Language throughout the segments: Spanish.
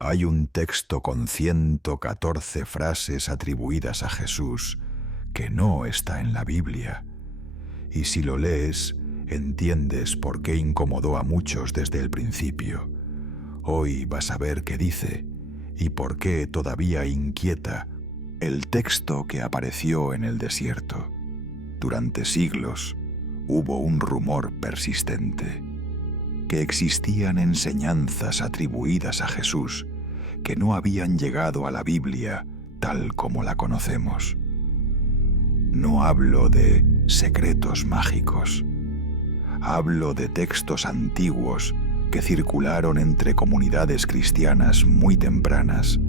Hay un texto con 114 frases atribuidas a Jesús que no está en la Biblia. Y si lo lees, entiendes por qué incomodó a muchos desde el principio. Hoy vas a ver qué dice y por qué todavía inquieta el texto que apareció en el desierto. Durante siglos hubo un rumor persistente, que existían enseñanzas atribuidas a Jesús que no habían llegado a la Biblia tal como la conocemos. No hablo de secretos mágicos. Hablo de textos antiguos que circularon entre comunidades cristianas muy tempranas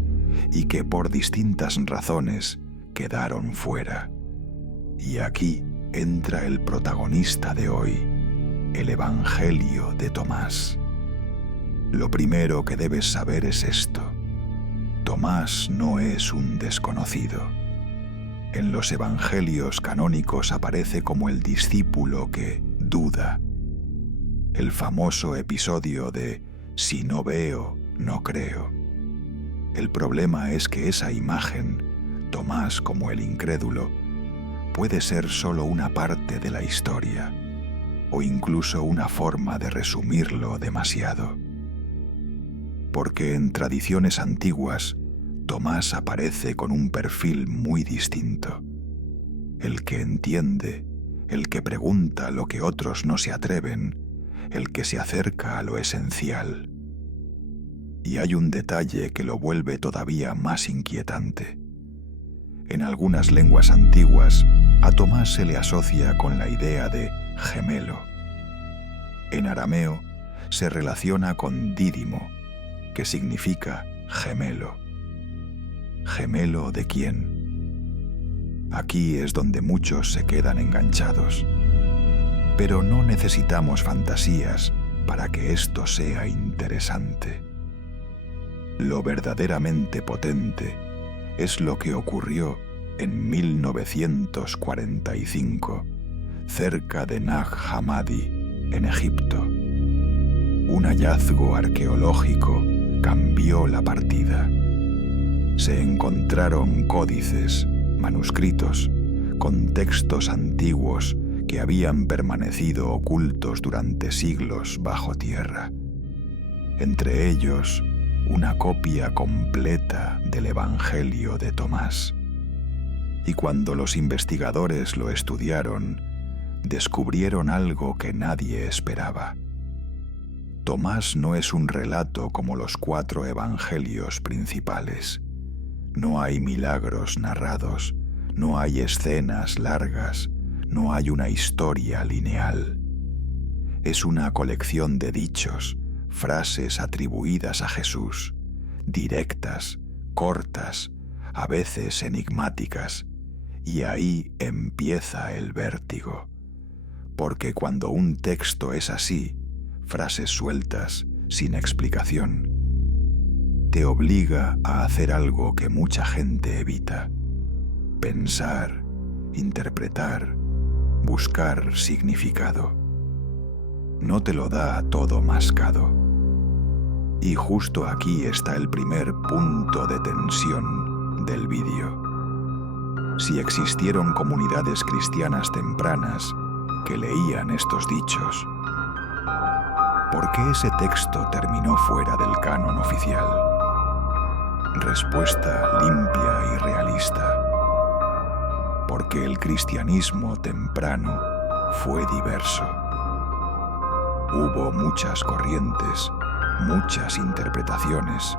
y que por distintas razones quedaron fuera. Y aquí entra el protagonista de hoy, el Evangelio de Tomás. Lo primero que debes saber es esto: Tomás no es un desconocido. En los evangelios canónicos aparece como el discípulo que duda. El famoso episodio de "si no veo, no creo". El problema es que esa imagen, Tomás como el incrédulo, puede ser solo una parte de la historia, o incluso una forma de resumirlo demasiado. Porque en tradiciones antiguas, Tomás aparece con un perfil muy distinto. El que entiende, el que pregunta lo que otros no se atreven, el que se acerca a lo esencial. Y hay un detalle que lo vuelve todavía más inquietante. En algunas lenguas antiguas, a Tomás se le asocia con la idea de gemelo. En arameo se relaciona con Dídimo, que significa gemelo. ¿Gemelo de quién? Aquí es donde muchos se quedan enganchados. Pero no necesitamos fantasías para que esto sea interesante. Lo verdaderamente potente es lo que ocurrió en 1945, cerca de Nag Hammadi, en Egipto. Un hallazgo arqueológico cambió la partida. Se encontraron códices, manuscritos, con textos antiguos que habían permanecido ocultos durante siglos bajo tierra. Entre ellos, una copia completa del Evangelio de Tomás. Y cuando los investigadores lo estudiaron, descubrieron algo que nadie esperaba. Tomás no es un relato como los 4 evangelios principales. No hay milagros narrados, no hay escenas largas, no hay una historia lineal. Es una colección de dichos, frases atribuidas a Jesús, directas, cortas, a veces enigmáticas, y ahí empieza el vértigo. Porque cuando un texto es así, frases sueltas, sin explicación, te obliga a hacer algo que mucha gente evita: pensar, interpretar, buscar significado. No te lo da todo mascado. Y justo aquí está el primer punto de tensión del vídeo. Si existieron comunidades cristianas tempranas que leían estos dichos, ¿por qué ese texto terminó fuera del canon oficial? Respuesta limpia y realista. Porque el cristianismo temprano fue diverso. Hubo muchas corrientes, muchas interpretaciones,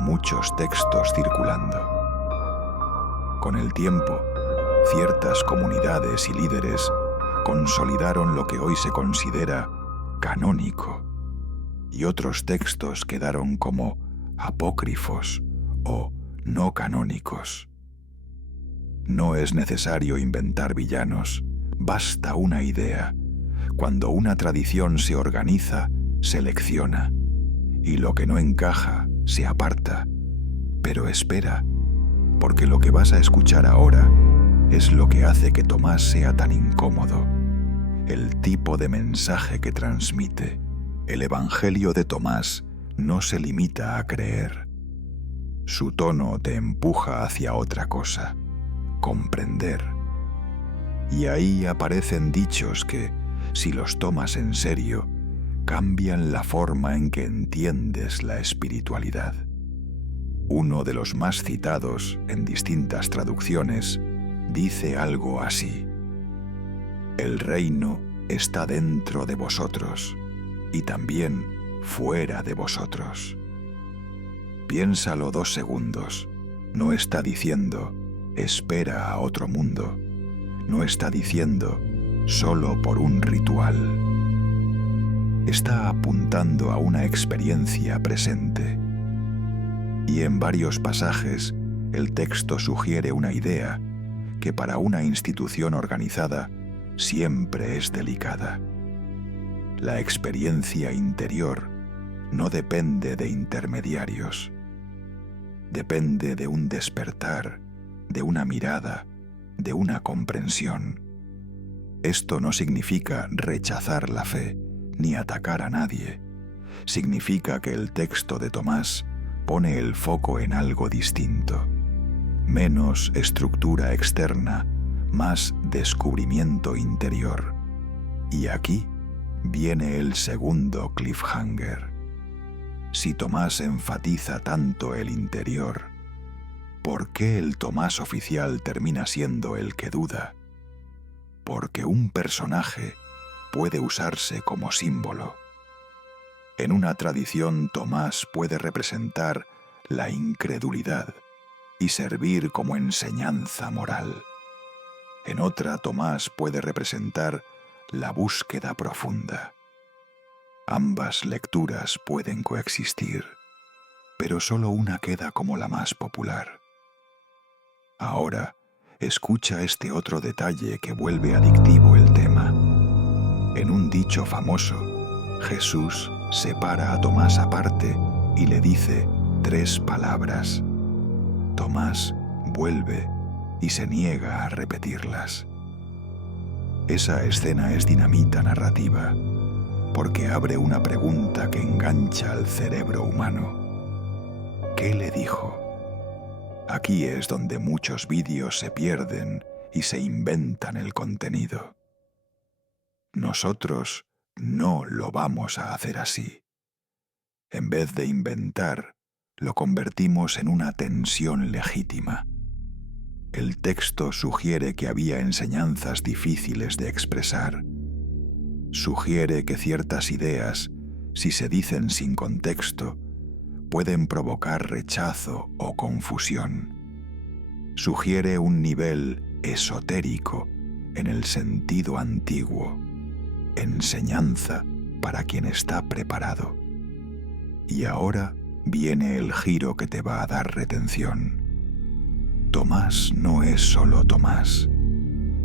muchos textos circulando. Con el tiempo, ciertas comunidades y líderes consolidaron lo que hoy se considera canónico, y otros textos quedaron como apócrifos o no canónicos. No es necesario inventar villanos, basta una idea. Cuando una tradición se organiza, selecciona, y lo que no encaja se aparta. Pero espera, porque lo que vas a escuchar ahora es lo que hace que Tomás sea tan incómodo, el tipo de mensaje que transmite. El Evangelio de Tomás no se limita a creer, Su tono te empuja hacia otra cosa, comprender. Y ahí aparecen dichos que, si los tomas en serio, cambian la forma en que entiendes la espiritualidad. Uno de los más citados en distintas traducciones dice algo así: el reino está dentro de vosotros y también fuera de vosotros. Piénsalo 2 segundos. No está diciendo, espera a otro mundo. No está diciendo, solo por un ritual. Está apuntando a una experiencia presente. Y en varios pasajes, el texto sugiere una idea que para una institución organizada siempre es delicada. La experiencia interior no depende de intermediarios. Depende de un despertar, de una mirada, de una comprensión. Esto no significa rechazar la fe, ni atacar a nadie. Significa que el texto de Tomás pone el foco en algo distinto. Menos estructura externa, más descubrimiento interior. Y aquí viene el segundo cliffhanger. Si Tomás enfatiza tanto el interior, ¿por qué el Tomás oficial termina siendo el que duda? Porque un personaje puede usarse como símbolo. En una tradición, Tomás puede representar la incredulidad y servir como enseñanza moral. En otra, Tomás puede representar la búsqueda profunda. Ambas lecturas pueden coexistir, pero solo una queda como la más popular. Ahora, escucha este otro detalle que vuelve adictivo el tema. En un dicho famoso, Jesús separa a Tomás aparte y le dice 3 palabras. Tomás vuelve y se niega a repetirlas. Esa escena es dinamita narrativa, porque abre una pregunta que engancha al cerebro humano. ¿Qué le dijo? Aquí es donde muchos vídeos se pierden y se inventan el contenido. Nosotros no lo vamos a hacer así. En vez de inventar, lo convertimos en una tensión legítima. El texto sugiere que había enseñanzas difíciles de expresar. Sugiere que ciertas ideas, si se dicen sin contexto, pueden provocar rechazo o confusión. Sugiere un nivel esotérico en el sentido antiguo, enseñanza para quien está preparado. Y ahora viene el giro que te va a dar retención. Tomás no es solo Tomás.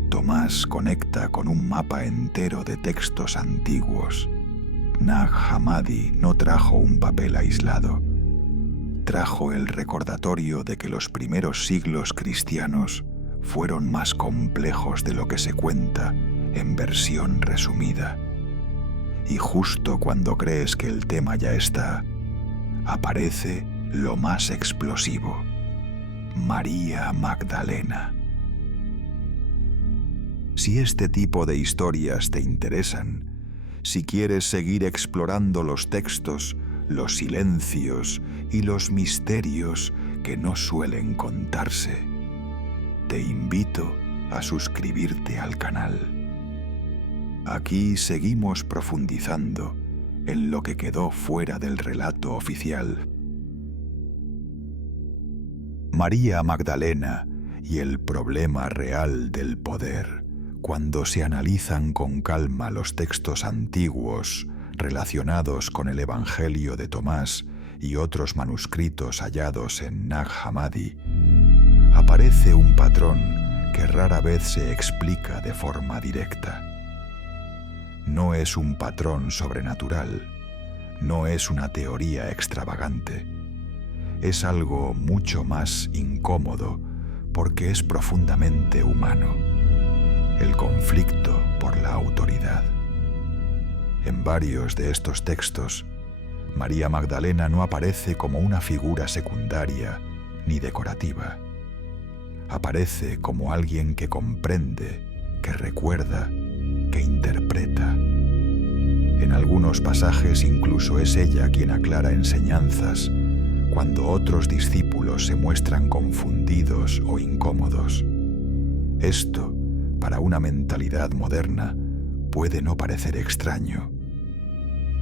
Tomás conecta con un mapa entero de textos antiguos. Nag Hammadi no trajo un papel aislado. Trajo el recordatorio de que los primeros siglos cristianos fueron más complejos de lo que se cuenta en versión resumida. Y justo cuando crees que el tema ya está, aparece lo más explosivo: María Magdalena. Si este tipo de historias te interesan, si quieres seguir explorando los textos, los silencios y los misterios que no suelen contarse, te invito a suscribirte al canal. Aquí seguimos profundizando en lo que quedó fuera del relato oficial. María Magdalena y el problema real del poder. Cuando se analizan con calma los textos antiguos relacionados con el Evangelio de Tomás y otros manuscritos hallados en Nag Hammadi, aparece un patrón que rara vez se explica de forma directa. No es un patrón sobrenatural, no es una teoría extravagante. Es algo mucho más incómodo porque es profundamente humano: el conflicto por la autoridad. En varios de estos textos, María Magdalena no aparece como una figura secundaria ni decorativa. Aparece como alguien que comprende, que recuerda, que interpreta. En algunos pasajes incluso es ella quien aclara enseñanzas, cuando otros discípulos se muestran confundidos o incómodos. Esto, para una mentalidad moderna, puede no parecer extraño,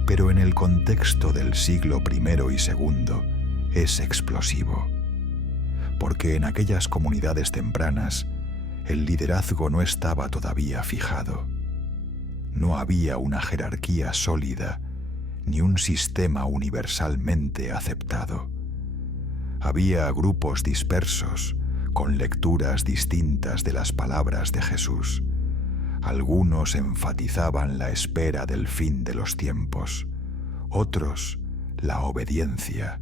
pero en el contexto del siglo I y II es explosivo, porque en aquellas comunidades tempranas el liderazgo no estaba todavía fijado. No había una jerarquía sólida ni un sistema universalmente aceptado. Había grupos dispersos con lecturas distintas de las palabras de Jesús. Algunos enfatizaban la espera del fin de los tiempos, otros la obediencia,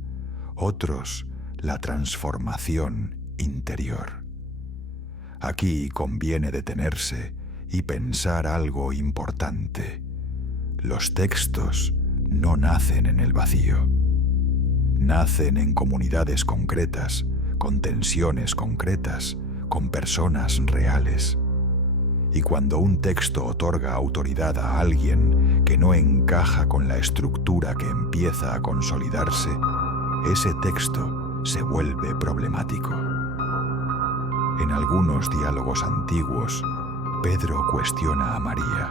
otros la transformación interior. Aquí conviene detenerse y pensar algo importante. Los textos no nacen en el vacío. Nacen en comunidades concretas, con tensiones concretas, con personas reales. Y cuando un texto otorga autoridad a alguien que no encaja con la estructura que empieza a consolidarse, ese texto se vuelve problemático. En algunos diálogos antiguos, Pedro cuestiona a María.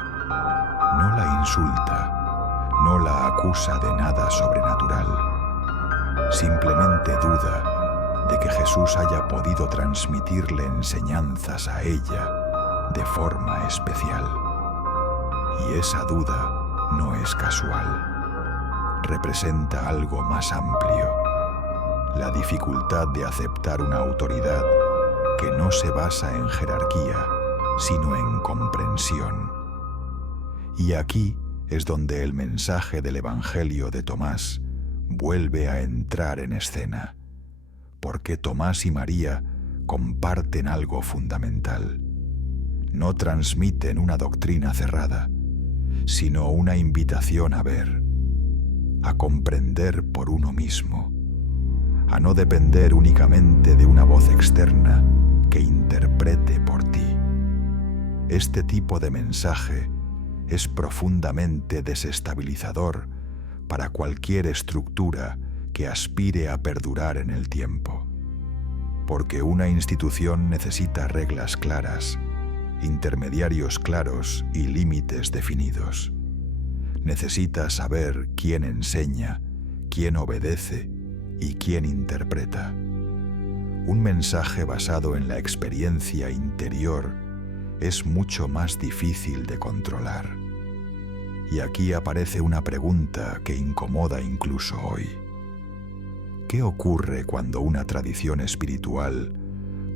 No la insulta, no la acusa de nada sobrenatural. Simplemente duda de que Jesús haya podido transmitirle enseñanzas a ella de forma especial. Y esa duda no es casual. Representa algo más amplio, la dificultad de aceptar una autoridad que no se basa en jerarquía, sino en comprensión. Y aquí es donde el mensaje del Evangelio de Tomás vuelve a entrar en escena, porque Tomás y María comparten algo fundamental. No transmiten una doctrina cerrada, sino una invitación a ver, a comprender por uno mismo, a no depender únicamente de una voz externa que interprete por ti. Este tipo de mensaje es profundamente desestabilizador para cualquier estructura que aspire a perdurar en el tiempo, porque una institución necesita reglas claras, intermediarios claros y límites definidos. Necesita saber quién enseña, quién obedece y quién interpreta. Un mensaje basado en la experiencia interior es mucho más difícil de controlar. Y aquí aparece una pregunta que incomoda incluso hoy. ¿Qué ocurre cuando una tradición espiritual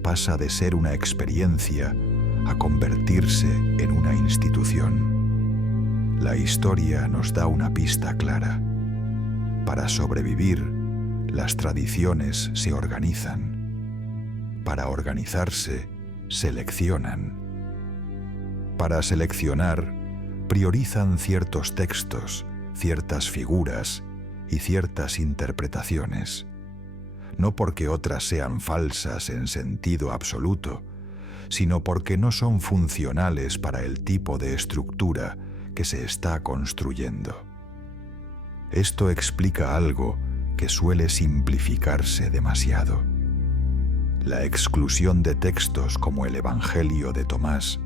pasa de ser una experiencia a convertirse en una institución? La historia nos da una pista clara. Para sobrevivir, las tradiciones se organizan. Para organizarse, seleccionan. Para seleccionar, priorizan ciertos textos, ciertas figuras y ciertas interpretaciones. No porque otras sean falsas en sentido absoluto, sino porque no son funcionales para el tipo de estructura que se está construyendo. Esto explica algo que suele simplificarse demasiado. La exclusión de textos como el Evangelio de Tomás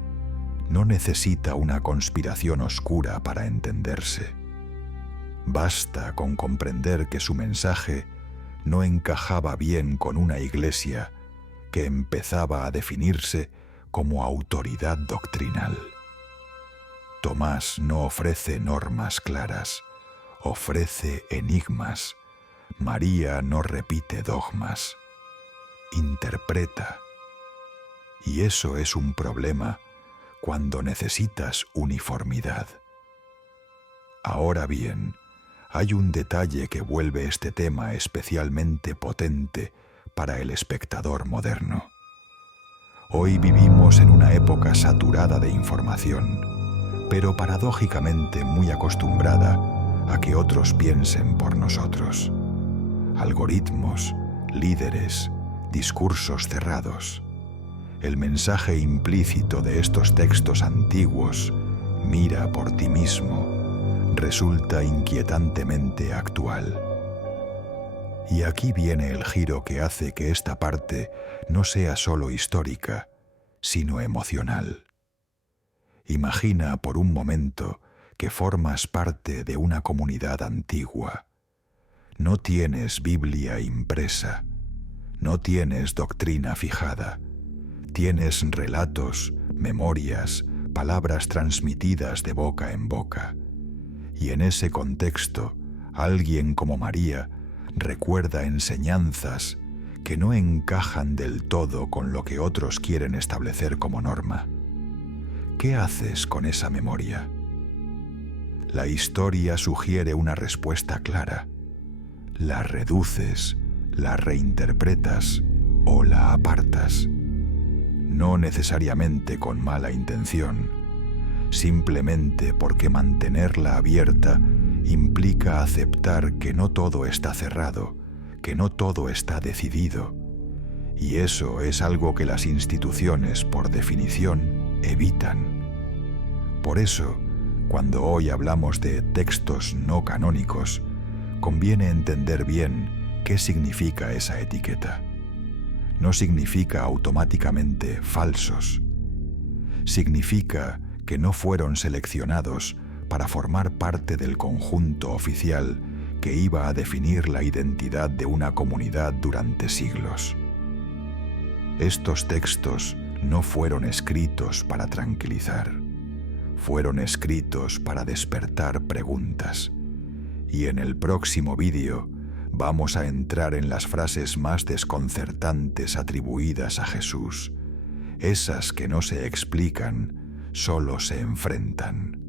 no necesita una conspiración oscura para entenderse. Basta con comprender que su mensaje no encajaba bien con una iglesia que empezaba a definirse como autoridad doctrinal. Tomás no ofrece normas claras, ofrece enigmas. María no repite dogmas, interpreta. Y eso es un problema cuando necesitas uniformidad. Ahora bien, hay un detalle que vuelve este tema especialmente potente para el espectador moderno. Hoy vivimos en una época saturada de información, pero paradójicamente muy acostumbrada a que otros piensen por nosotros. Algoritmos, líderes, discursos cerrados. El mensaje implícito de estos textos antiguos, mira por ti mismo, resulta inquietantemente actual. Y aquí viene el giro que hace que esta parte no sea solo histórica, sino emocional. Imagina por un momento que formas parte de una comunidad antigua. No tienes Biblia impresa, no tienes doctrina fijada, tienes relatos, memorias, palabras transmitidas de boca en boca. Y en ese contexto, alguien como María recuerda enseñanzas que no encajan del todo con lo que otros quieren establecer como norma. ¿Qué haces con esa memoria? La historia sugiere una respuesta clara. La reduces, la reinterpretas o la apartas. No necesariamente con mala intención, simplemente porque mantenerla abierta implica aceptar que no todo está cerrado, que no todo está decidido. Y eso es algo que las instituciones, por definición, evitan. Por eso, cuando hoy hablamos de textos no canónicos, conviene entender bien qué significa esa etiqueta. No significa automáticamente falsos. Significa que no fueron seleccionados para formar parte del conjunto oficial que iba a definir la identidad de una comunidad durante siglos. Estos textos no fueron escritos para tranquilizar, fueron escritos para despertar preguntas. Y en el próximo vídeo vamos a entrar en las frases más desconcertantes atribuidas a Jesús, esas que no se explican, solo se enfrentan.